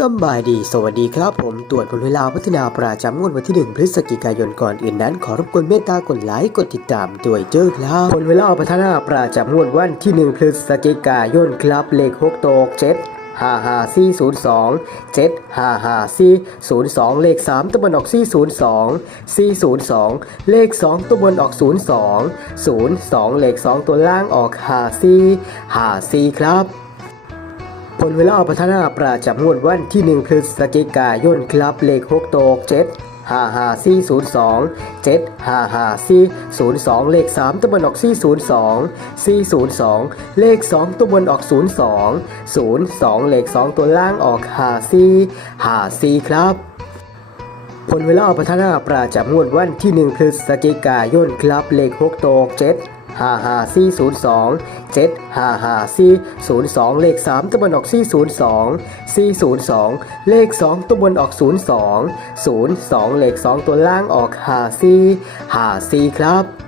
สบายดี สวัสดีครับผม ตรวจผลเวลาพัฒนาประจำงวดวันที่ 1 พฤศจิกายนก่อนอื่นนั้น ขอรบกวนเมตตากดไลค์ กดติดตามด้วยเจ้าครับผลเวลาพัฒนาประจำงวดวันที่ 1 พฤศจิกายนครับเลข6ตก7 5 5 4 0 2 7 5 5 4 0 2เลข 3ตัวบนออก 4 0 2 4 0 2 เลข 2ตัวบนออก 0 2 0 2 เลข 2 ตัวล่างออก 5 4 5 4 ครับ ผลเวลาพัฒนาประจำงวดวันที่ 1 พฤศจิกายนครับเลข6ตก7 5 5 4 0 2 7 5 5 4 0 2 เลข 3 ตัวบนออก 4 0 2 4 0 2 เลข 2 ตัวบนออก 0 2 0 2 เลข 2 ตัวล่างออก5 4 5 4ครับผลเวลาพัฒนาประจำงวดวันที่ 1 พฤศจิกายนครับเลข 6 ตก 7 5 5 4 0 2 7 5 5 4 0 2 เลข 3ตัวบนออก 4 0 2 4 0 2 เลข 2ตัวบนออก 0 2 0 2 เลข 2 ตัวล่างออก 5 4 5 4 ครับ